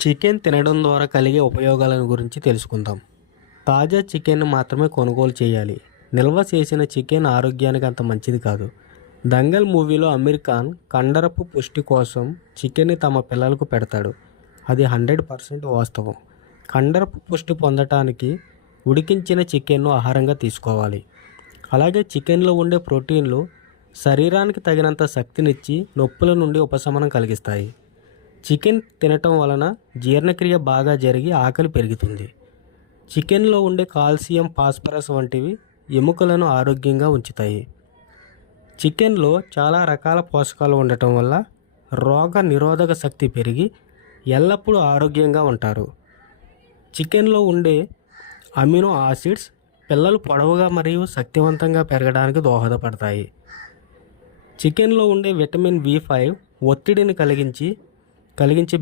Chicken తినడం ద్వారా కలిగే ఉపయోగాలను గురించి తెలుసుకుందాం. తాజా చికెన్ మాత్రమే కొనుగోలు చేయాలి. నిల్వ చేసిన చికెన్ ఆరోగ్యానికి అంత మంచిది కాదు. దంగల్ మూవీలో అమీర్ ఖాన్ కండరపు పుష్టి కోసం చికెన్ని తమ పిల్లలకు పెడతాడు. అది 100% వాస్తవం. కండరపు పుష్టి పొందటానికి ఉడికించిన చికెన్ను ఆహారంగా తీసుకోవాలి. అలాగే చికెన్లో ఉండే ప్రోటీన్లు శరీరానికి తగినంత శక్తినిచ్చి నొప్పుల నుండి ఉపశమనం కలిగిస్తాయి. చికెన్ తినటం వలన జీర్ణక్రియ బాగా జరిగి ఆకలి పెరుగుతుంది. చికెన్లో ఉండే కాల్షియం, ఫాస్ఫరస్ వంటివి ఎముకలను ఆరోగ్యంగా ఉంచుతాయి. చికెన్లో చాలా రకాల పోషకాలు ఉండటం వల్ల రోగ నిరోధక శక్తి పెరిగి ఎల్లప్పుడూ ఆరోగ్యంగా ఉంటారు. చికెన్లో ఉండే అమినో ఆసిడ్స్ పిల్లలు పొడవుగా మరియు శక్తివంతంగా పెరగడానికి దోహదపడతాయి. చికెన్లో ఉండే విటమిన్ B5 ఒత్తిడిని కలిగించి